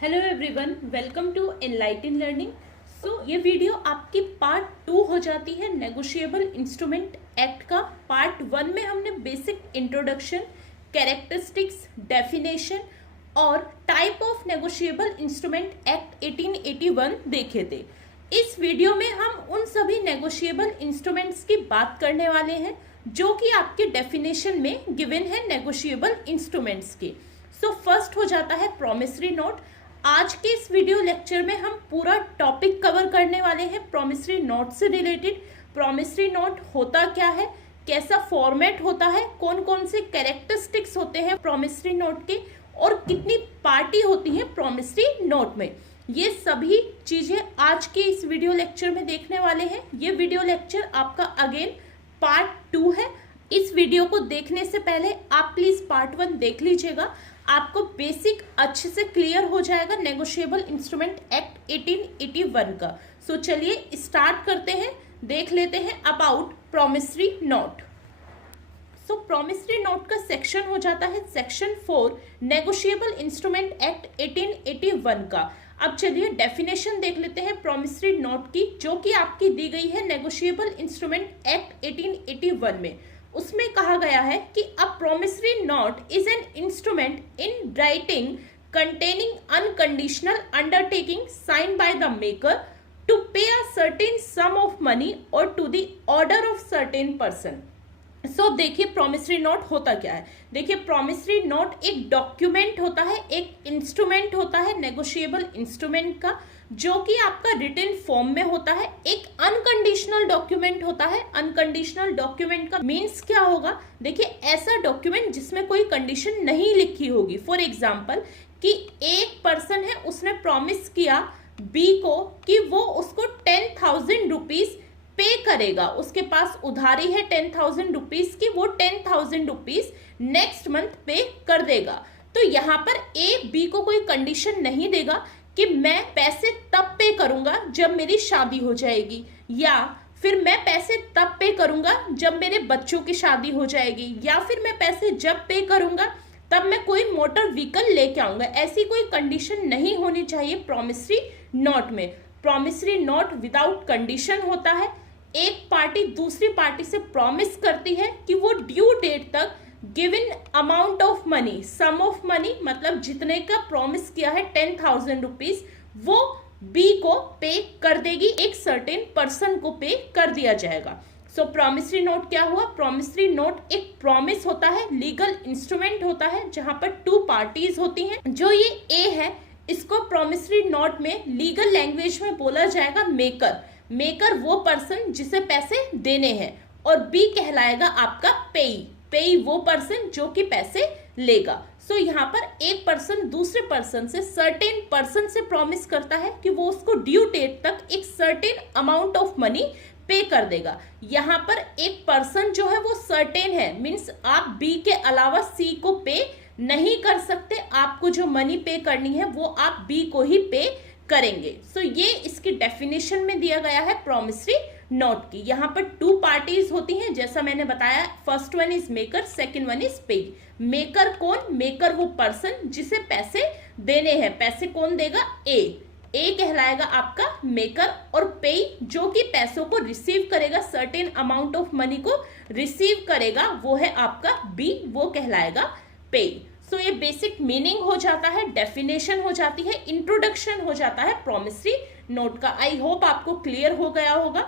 Hello everyone, welcome to enlighten learning. ये video आपकी part 2 हो जाती है नेगोशिएबल इंस्ट्रूमेंट एक्ट का। पार्ट 1 में हमने बेसिक इंट्रोडक्शन, कैरेक्टरिस्टिक्स, डेफिनेशन और type of negotiable instrument act 1881 देखे थे। इस वीडियो में हम उन सभी नेगोशिएबल इंस्ट्रूमेंट्स की बात करने वाले हैं जो कि आपके डेफिनेशन में गिवन है नेगोशिएबल इंस्ट्रूमेंट्स के। फर्स्ट हो जाता है प्रॉमिसरी नोट। आज के इस वीडियो लेक्चर में हम पूरा टॉपिक कवर करने वाले हैं प्रॉमिसरी नोट से रिलेटेड। प्रॉमिसरी नोट होता क्या है, कैसा फॉर्मेट होता है, कौन कौन से कैरेक्टरिस्टिक्स होते हैं प्रॉमिसरी नोट के और कितनी पार्टी होती है प्रॉमिसरी नोट में, ये सभी चीजें आज के इस वीडियो लेक्चर में देखने वाले हैं। ये वीडियो लेक्चर आपका अगेन पार्ट 2 है। इस वीडियो को देखने से पहले आप प्लीज पार्ट 1 देख लीजिएगा, आपको बेसिक अच्छे से क्लियर हो जाएगा नेगोशिएबल इंस्ट्रूमेंट एक्ट 1881 का। चलिए स्टार्ट करते हैं, देख लेते हैं about promissory note. Promissory note का सेक्शन हो जाता है सेक्शन 4 नेगोशिएबल इंस्ट्रूमेंट एक्ट 1881 का। अब चलिए डेफिनेशन देख लेते हैं प्रॉमिसरी नोट की, जो कि आपकी दी गई है नेगोशिएबल इंस्ट्रूमेंट एक्ट 1881 में। उसमें कहा गया है कि a promissory note is an instrument in writing containing unconditional undertaking signed by the maker to pay a certain sum of money or to the order of certain person। देखिए promissory note होता क्या है। देखिए promissory note एक document होता है, एक instrument होता है नेगोशिएबल इंस्ट्रूमेंट का, जो कि आपका रिटन फॉर्म में होता है। एक अनकंडीशनल डॉक्यूमेंट होता है। अनकंडीशनल डॉक्यूमेंट का मीन्स क्या होगा, देखिए ऐसा डॉक्यूमेंट जिसमें कोई कंडीशन नहीं लिखी होगी। फॉर एग्जाम्पल कि एक पर्सन है, उसने प्रॉमिस किया बी को कि वो उसको 10,000 रुपीज पे करेगा, उसके पास उधारी है 10,000 रुपीज की, वो 10,000 रुपीज नेक्स्ट मंथ पे कर देगा। तो यहाँ पर ए बी को कोई कंडीशन नहीं देगा कि मैं पैसे तब पे करूंगा जब मेरी शादी हो जाएगी, या फिर मैं पैसे तब पे करूंगा जब मेरे बच्चों की शादी हो जाएगी, या फिर मैं पैसे जब पे करूंगा तब मैं कोई मोटर व्हीकल लेके आऊंगा। ऐसी कोई कंडीशन नहीं होनी चाहिए प्रॉमिसरी नोट में। प्रॉमिसरी नोट विदाउट कंडीशन होता है। एक पार्टी दूसरी पार्टी से प्रॉमिस करती है कि वो ड्यू डेट तक given amount of money, some of money मतलब जितने का प्रॉमिस किया है 10,000 रुपीज, वो बी को पे कर देगी, एक सर्टेन पर्सन को पे कर दिया जाएगा। प्रॉमिसरी नोट क्या हुआ, प्रॉमिसरी नोट एक प्रॉमिस होता है, लीगल इंस्ट्रूमेंट होता है जहां पर 2 पार्टीज होती हैं। जो ये ए है, इसको प्रॉमिसरी नोट में लीगल लैंग्वेज में बोला जाएगा मेकर। मेकर वो पर्सन जिसे पैसे देने हैं, और बी कहलाएगा आपका पेई। पेई वो पर्सन जो कि पैसे लेगा। यहाँ पर एक पर्सन दूसरे पर्सन से, सर्टेन पर्सन से प्रॉमिस करता है कि वो उसको ड्यू डेट तक एक सर्टेन अमाउंट ऑफ मनी पे कर देगा। यहाँ पर एक पर्सन जो है वो सर्टेन है, मीन्स आप बी के अलावा सी को पे नहीं कर सकते। आपको जो मनी पे करनी है वो आप बी को ही पे करेंगे। ये इसकी डेफिनेशन में दिया गया है प्रॉमिसरी नोट की। यहाँ पर 2 पार्टीज होती हैं, जैसा मैंने बताया। First one is maker, second one is पे। मेकर कौन, मेकर वो पर्सन जिसे पैसे देने हैं। पैसे कौन देगा, ए कहलाएगा आपका मेकर, और पे जो कि पैसों को रिसीव करेगा, सर्टेन अमाउंट ऑफ मनी को रिसीव करेगा, वो है आपका बी, वो कहलाएगा पे। ये बेसिक मीनिंग हो जाता है, डेफिनेशन हो जाती है, इंट्रोडक्शन हो जाता है प्रॉमिसरी नोट का। आई होप आपको क्लियर हो गया होगा।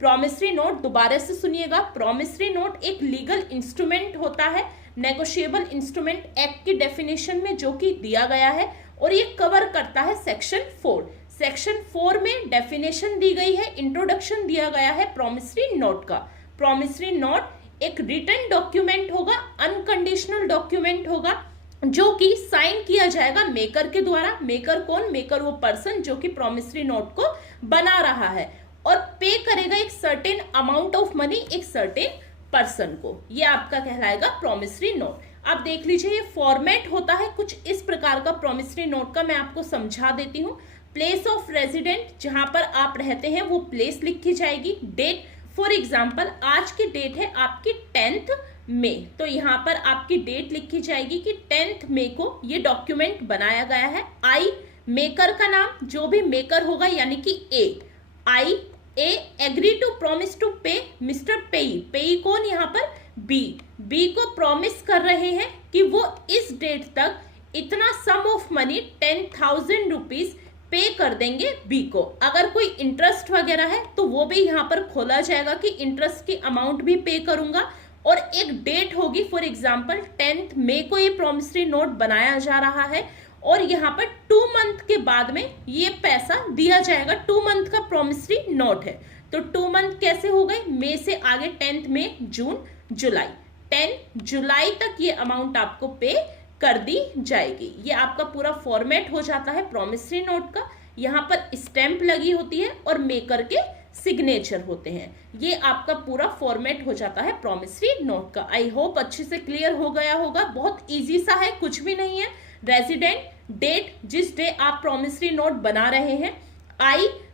प्रॉमिसरी नोट दोबारा से सुनिएगा। प्रॉमिसरी नोट एक लीगल इंस्ट्रूमेंट होता है नेगोशिएबल इंस्ट्रूमेंट एक्ट की डेफिनेशन में, जो कि दिया गया है, और ये कवर करता है सेक्शन 4। सेक्शन 4 में डेफिनेशन दी गई है, इंट्रोडक्शन दिया गया है प्रॉमिसरी नोट का। प्रॉमिसरी नोट एक रिटन डॉक्यूमेंट होगा, अनकंडीशनल डॉक्यूमेंट होगा, जो कि साइन किया जाएगा मेकर के द्वारा। मेकर कौन, मेकर वो पर्सन जो कि प्रॉमिसरी नोट को बना रहा है, और पे करेगा एक सर्टेन अमाउंट ऑफ मनी एक सर्टेन पर्सन को। ये आपका कहलाएगा प्रॉमिसरी नोट। आप देख लीजिए ये फॉर्मेट होता है कुछ इस प्रकार का प्रॉमिसरी नोट का। मैं आपको समझा देती हूँ। प्लेस ऑफ रेजिडेंट, जहां पर आप रहते हैं वो प्लेस लिखी जाएगी। डेट, फॉर एग्जाम्पल आज की डेट है आपकी 10th मई, तो यहाँ पर आपकी डेट लिखी जाएगी कि 10th मई को ये डॉक्यूमेंट बनाया गया है। आई मेकर का नाम, जो भी मेकर होगा यानी कि ए एग्री टू प्रॉमिस टू पे मिस्टर पेई, पेई कौन यहाँ पर, बी को प्रॉमिस कर रहे हैं कि वो इस डेट तक इतना सम ऑफ मनी 10,000 रुपीज पे कर देंगे बी को। अगर कोई इंटरेस्ट वगैरह है तो वो भी यहाँ पर खोला जाएगा कि इंटरेस्ट की अमाउंट भी पे करूंगा, और एक डेट होगी, फॉर एग्जांपल 10 मई को ये प्रॉमिसरी नोट बनाया जा रहा है और यहाँ पर 2 मंथ के बाद में ये पैसा दिया जाएगा। 2 मंथ का प्रॉमिसरी नोट है, तो 2 मंथ कैसे हो गए, मई से आगे 10 मई, जून, जुलाई, 10 जुलाई तक ये अमाउंट आपको पे कर दी जाएगी। ये आपका पूरा फॉर्मेट हो जाता है प्रॉमिसरी नोट का। यहाँ पर स्टैंप लगी होती है और मेकर के सिग्नेचर होते हैं। ये आपका पूरा फॉर्मेट हो जाता है प्रॉमिसरी नोट का। आई होप अच्छे से क्लियर हो गया होगा। बहुत इजी सा है, कुछ भी नहीं है। रेजिडेंट, डेट, जिस डे आप प्रॉमिसरी नोट बना रहे हैं।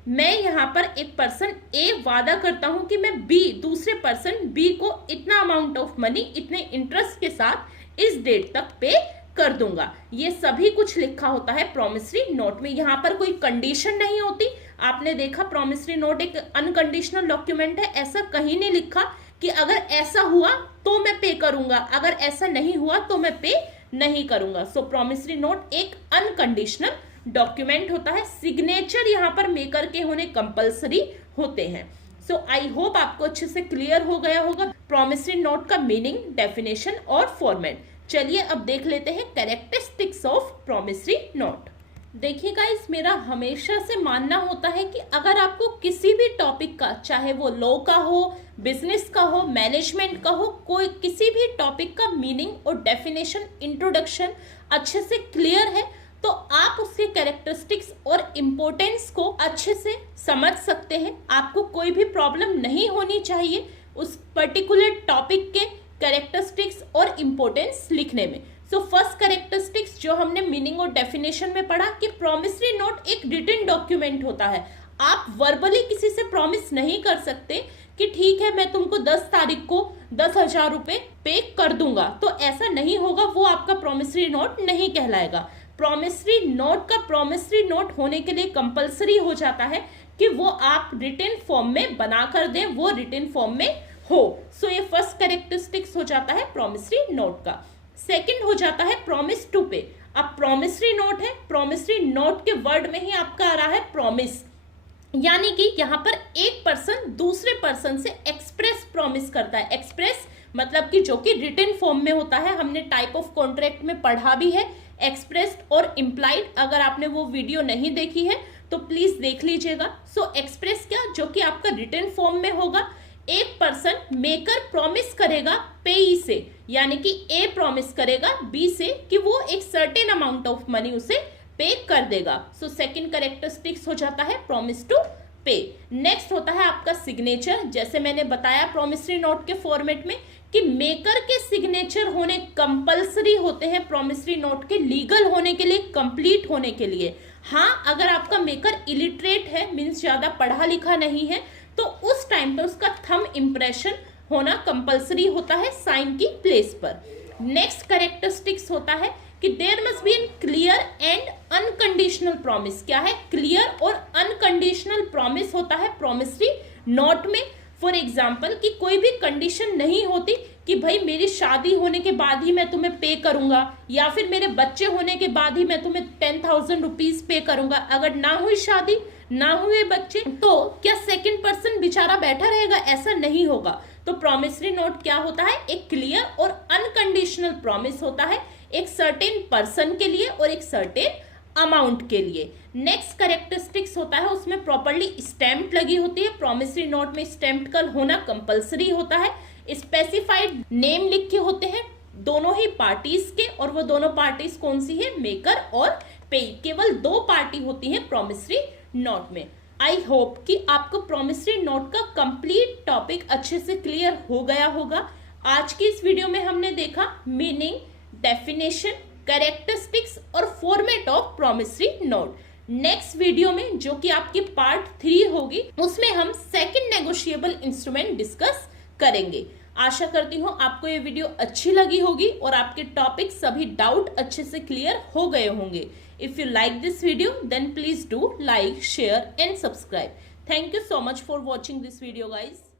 मैं यहाँ पर एक पर्सन ए वादा करता हूं कि मैं बी, दूसरे पर्सन बी को इतना अमाउंट ऑफ मनी इतने इंटरेस्ट के साथ इस डेट तक पे कर दूंगा। ये सभी कुछ लिखा होता है प्रॉमिसरी नोट में। यहाँ पर कोई कंडीशन नहीं होती। आपने देखा प्रॉमिसरी नोट एक अनकंडीशनल डॉक्यूमेंट है, ऐसा कहीं नहीं लिखा कि अगर ऐसा हुआ तो मैं पे करूंगा, अगर ऐसा नहीं हुआ तो मैं पे नहीं करूंगा। सो प्रॉमिसरी नोट एक अनकंडीशनल डॉक्यूमेंट होता है। सिग्नेचर यहाँ पर मेकर के होने कंपलसरी होते हैं। सो आई होप आपको अच्छे से क्लियर हो गया होगा प्रॉमिसरी नोट का मीनिंग, डेफिनेशन और फॉर्मेट। चलिए अब देख लेते हैं कैरेक्टरिस्टिक्स ऑफ प्रॉमिसरी नोट। देखिए गाइस, मेरा हमेशा से मानना होता है कि अगर आपको किसी भी टॉपिक का, चाहे वो लॉ का हो, बिजनेस का हो, मैनेजमेंट का हो, कोई किसी भी टॉपिक का मीनिंग और डेफिनेशन, इंट्रोडक्शन अच्छे से क्लियर है तो आप उसके कैरेक्टरिस्टिक्स और इम्पोर्टेंस को अच्छे से समझ सकते हैं। आपको कोई भी प्रॉब्लम नहीं होनी चाहिए उस पर्टिकुलर टॉपिक के कैरेक्टरिस्टिक्स और इम्पोर्टेंस लिखने में। सो फर्स्ट कैरेक्टरिस्टिक्स जो हमने मीनिंग और डेफिनेशन में पढ़ा कि प्रॉमिसरी नोट एक रिटन डॉक्यूमेंट होता है। आप वर्बली किसी से प्रॉमिस नहीं कर सकते कि ठीक है मैं तुमको 10 तारीख को 10,000 रुपए पे कर दूंगा, तो ऐसा नहीं होगा, वो आपका प्रॉमिसरी नोट नहीं कहलाएगा। प्रॉमिसरी नोट का प्रॉमिसरी नोट होने के लिए कंपलसरी हो जाता है कि वो आप रिटन फॉर्म में बना कर दें, वो रिटन फॉर्म में हो। सो ये फर्स्ट कैरेक्टरिस्टिक्स हो जाता है प्रॉमिसरी नोट का। सेकंड हो जाता है प्रॉमिस टू पे। अब प्रॉमिसरी नोट है, प्रॉमिसरी नोट के वर्ड में ही आपका आ रहा है प्रॉमिस, यानी कि यहाँ पर एक पर्सन दूसरे पर्सन से एक्सप्रेस प्रॉमिस करता है। एक्सप्रेस मतलब कि जो कि रिटन फॉर्म में होता है। हमने टाइप ऑफ कॉन्ट्रैक्ट में पढ़ा भी है एक्सप्रेस्ड और इम्प्लाइड। अगर आपने वो वीडियो नहीं देखी है तो प्लीज देख लीजिएगा। सो एक्सप्रेस क्या, जो कि आपका रिटन फॉर्म में होगा। एक पर्सन मेकर प्रॉमिस करेगा पेई से, यानी कि ए प्रॉमिस करेगा बी से कि वो एक सर्टेन अमाउंट ऑफ मनी उसे पे कर देगा। सो सेकंड कैरेक्टरिस्टिक्स हो जाता है प्रॉमिस टू पे। नेक्स्ट होता है आपका सिग्नेचर। जैसे मैंने बताया प्रॉमिसरी नोट के फॉर्मेट में कि मेकर के सिग्नेचर होने कंपलसरी होते हैं प्रॉमिसरी नोट के लीगल होने के लिए, कंप्लीट होने के लिए। हाँ, अगर आपका मेकर इलिटरेट है, मीन्स ज्यादा पढ़ा लिखा नहीं है, तो उस टाइम पे उसका थंब इंप्रेशन होना कंपलसरी होता है साइन की प्लेस पर। नेक्स्ट कैरेक्टरिस्टिक्स होता है कि there must be an clear and unconditional promise. क्या है? क्लियर और अनकंडीशनल प्रॉमिस होता है प्रॉमिसरी नोट में। फॉर एग्जाम्पल कि कोई भी कंडीशन नहीं होती कि भाई मेरी शादी होने के बाद ही मैं तुम्हें पे करूंगा, या फिर मेरे बच्चे होने के बाद ही मैं तुम्हें 10,000 रुपीज पे करूंगा। अगर ना हुई शादी, ना हुए बच्चे, तो क्या सेकंड पर्सन बेचारा बैठा रहेगा? ऐसा नहीं होगा। तो प्रॉमिसरी नोट क्या होता है? एक क्लियर और अनकंडीशनल प्रॉमिस होता है एक सर्टेन पर्सन के लिए और एक सर्टेन अमाउंट के लिए। नेक्स्ट कैरेक्टरिस्टिक्स होता है उसमें प्रॉपर्ली स्टैम्प लगी होती है। प्रॉमिसरी नोट में स्टैम्प का होना कंपलसरी होता है। स्पेसिफाइड नेम लिखे होते हैं दोनों ही पार्टीज के, और वो दोनों पार्टीज कौन सी है? मेकर और पेई। केवल 2 पार्टी होती है प्रॉमिसरी नोट में। आई होप कि आपको प्रॉमिसरी नोट का कंप्लीट टॉपिक अच्छे से क्लियर हो गया होगा। आज की इस वीडियो में हमने देखा मीनिंग, डेफिनेशन, कैरेक्टरिस्टिक्स और format of promissory note. Next video में, जो कि आपकी पार्ट 3 होगी, उसमें हम सेकंड नेगोशिएबल इंस्ट्रूमेंट डिस्कस करेंगे। आशा करती हूँ आपको ये वीडियो अच्छी लगी होगी और आपके टॉपिक सभी डाउट अच्छे से क्लियर हो गए होंगे। If you like this video, then please do like, share and subscribe. Thank you so much for watching this video, guys.